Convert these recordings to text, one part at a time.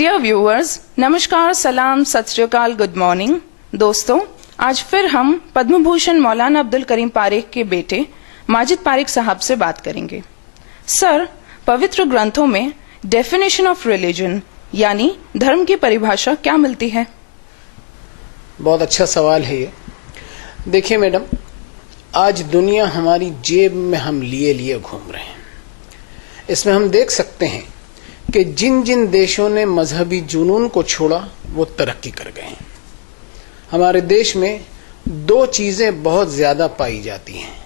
Dear viewers, नमस्कार, सलाम, सत श्री अकाल, गुड मॉर्निंग। दोस्तों, आज फिर हम पद्म भूषण मौलाना अब्दुल करीम पारेख के बेटे माजिद पारेख साहब से बात करेंगे। सर, पवित्र ग्रंथों में डेफिनेशन ऑफ रिलीजन यानी धर्म की परिभाषा क्या मिलती है? बहुत अच्छा सवाल है ये। देखिए मैडम, आज दुनिया हमारी जेब में हम लिए लिए घूम रहे हैं। इसमें हम देख सकते हैं कि जिन जिन देशों ने मजहबी जुनून को छोड़ा वो तरक्की कर गए हैं। हमारे देश में दो चीजें बहुत ज्यादा पाई जाती हैं,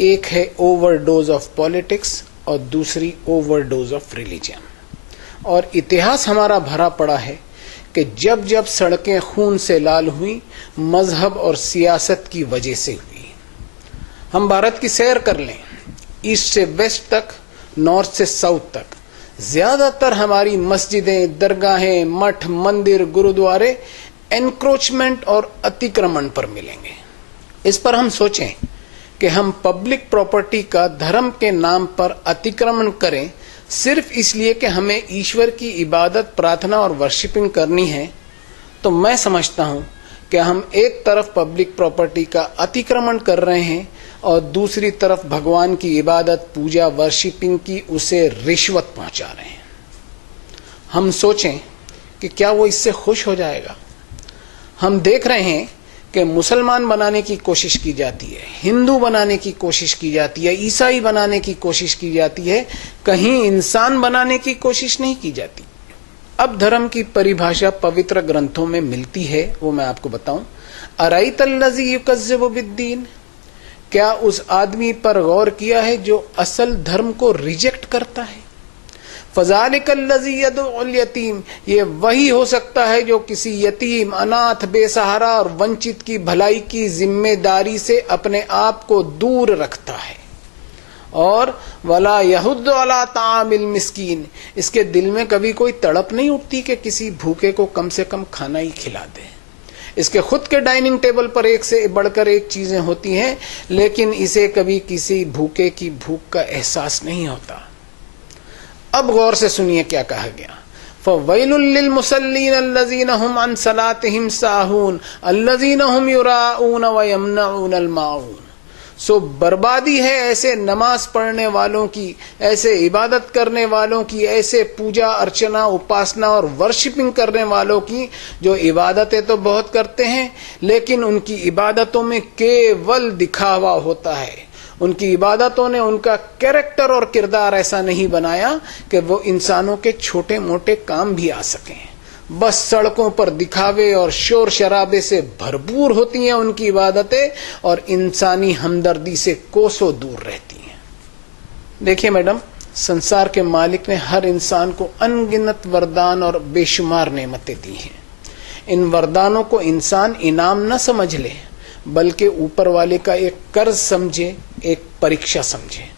एक है ओवरडोज ऑफ पॉलिटिक्स और दूसरी ओवरडोज ऑफ रिलीजन। और इतिहास हमारा भरा पड़ा है कि जब जब सड़कें खून से लाल हुई, मजहब और सियासत की वजह से हुई। हम भारत की सैर कर लें, ईस्ट से वेस्ट तक, नॉर्थ से साउथ तक, ज्यादातर हमारी मस्जिदें, दरगाहें, मठ, मंदिर, गुरुद्वारे एनक्रोचमेंट और अतिक्रमण पर मिलेंगे। इस पर हम सोचें कि हम पब्लिक प्रॉपर्टी का धर्म के नाम पर अतिक्रमण करें सिर्फ इसलिए कि हमें ईश्वर की इबादत, प्रार्थना और वर्शिपिंग करनी है, तो मैं समझता हूं कि हम एक तरफ पब्लिक प्रॉपर्टी का अतिक्रमण कर रहे हैं और दूसरी तरफ भगवान की इबादत, पूजा, वर्शिपिंग की उसे रिश्वत पहुंचा रहे हैं। हम सोचें कि क्या वो इससे खुश हो जाएगा? हम देख रहे हैं कि मुसलमान बनाने की कोशिश की जाती है, हिंदू बनाने की कोशिश की जाती है, ईसाई बनाने की कोशिश की जाती है, कहीं इंसान बनाने की कोशिश नहीं की जाती। अब धर्म की परिभाषा पवित्र ग्रंथों में मिलती है, वो मैं आपको बताऊं। अराइतल्लज़ी युकज़्ज़िबु बिद्दीन, क्या उस आदमी पर गौर किया है जो असल धर्म को रिजेक्ट करता है? फज़ालिकल्लज़ी यदउल यतीम, ये वही हो सकता है जो किसी यतीम, अनाथ, बेसहारा और वंचित की भलाई की जिम्मेदारी से अपने आप को दूर रखता है। और वला यहुद्दु अला तामिल मिस्कीन, इसके दिल में कभी कोई तड़प नहीं उठती कि किसी भूखे को कम से कम खाना ही खिला दे। इसके खुद के डाइनिंग टेबल पर एक से बढ़कर एक चीजें होती हैं, लेकिन इसे कभी किसी भूखे की भूख का एहसास नहीं होता। अब गौर से सुनिए क्या कहा गया। फ़वैलुल लिल मुसल्लीन अल्लज़ीना हुम अन सलातिहिम साहून अल्लज़ीना हुम युराऊन व यमनऊनल माऊन। सो बर्बादी है ऐसे नमाज पढ़ने वालों की, ऐसे इबादत करने वालों की, ऐसे पूजा अर्चना, उपासना और वर्शिपिंग करने वालों की जो इबादतें तो बहुत करते हैं लेकिन उनकी इबादतों में केवल दिखावा होता है। उनकी इबादतों ने उनका कैरेक्टर और किरदार ऐसा नहीं बनाया कि वो इंसानों के छोटे मोटे काम भी आ सकें। बस सड़कों पर दिखावे और शोर शराबे से भरपूर होती हैं उनकी इबादतें और इंसानी हमदर्दी से कोसों दूर रहती हैं। देखिए मैडम, संसार के मालिक ने हर इंसान को अनगिनत वरदान और बेशुमार नेमतें दी हैं। इन वरदानों को इंसान इनाम न समझ ले, बल्कि ऊपर वाले का एक कर्ज समझे, एक परीक्षा समझे।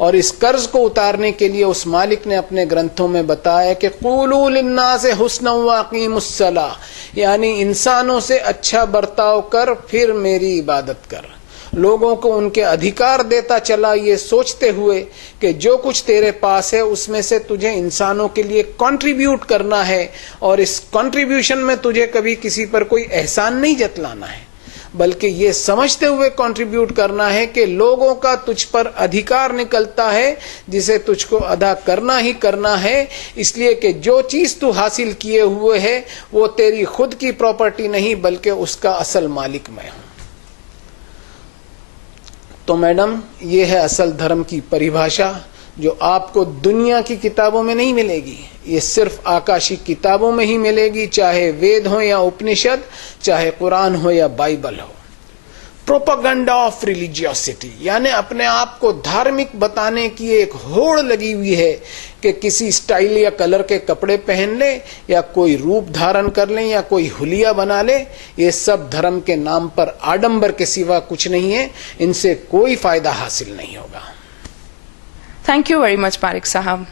और इस कर्ज को उतारने के लिए उस मालिक ने अपने ग्रंथों में बताया कि क़ूलू लिन्नास हुस्नन व अक़ीमुस्सलाह, यानी इंसानों से अच्छा बर्ताव कर फिर मेरी इबादत कर। लोगों को उनके अधिकार देता चला, ये सोचते हुए कि जो कुछ तेरे पास है उसमें से तुझे इंसानों के लिए कंट्रीब्यूट करना है और इस कंट्रीब्यूशन में तुझे कभी किसी पर कोई एहसान नहीं जतलाना है, बल्कि ये समझते हुए कंट्रीब्यूट करना है कि लोगों का तुझ पर अधिकार निकलता है जिसे तुझको अदा करना ही करना है, इसलिए कि जो चीज तू हासिल किए हुए है वो तेरी खुद की प्रॉपर्टी नहीं बल्कि उसका असल मालिक मैं हूं। तो मैडम, ये है असल धर्म की परिभाषा जो आपको दुनिया की किताबों में नहीं मिलेगी, ये सिर्फ आकाशी किताबों में ही मिलेगी, चाहे वेद हो या उपनिषद, चाहे कुरान हो या बाइबल हो। प्रोपेगेंडा ऑफ रिलीजियोसिटी, यानी अपने आप को धार्मिक बताने की एक होड़ लगी हुई है कि किसी स्टाइल या कलर के कपड़े पहन ले या कोई रूप धारण कर ले या कोई हुलिया बना ले। ये सब धर्म के नाम पर आडंबर के सिवा कुछ नहीं है, इनसे कोई फायदा हासिल नहीं होगा। Thank you very much Parekh साहब।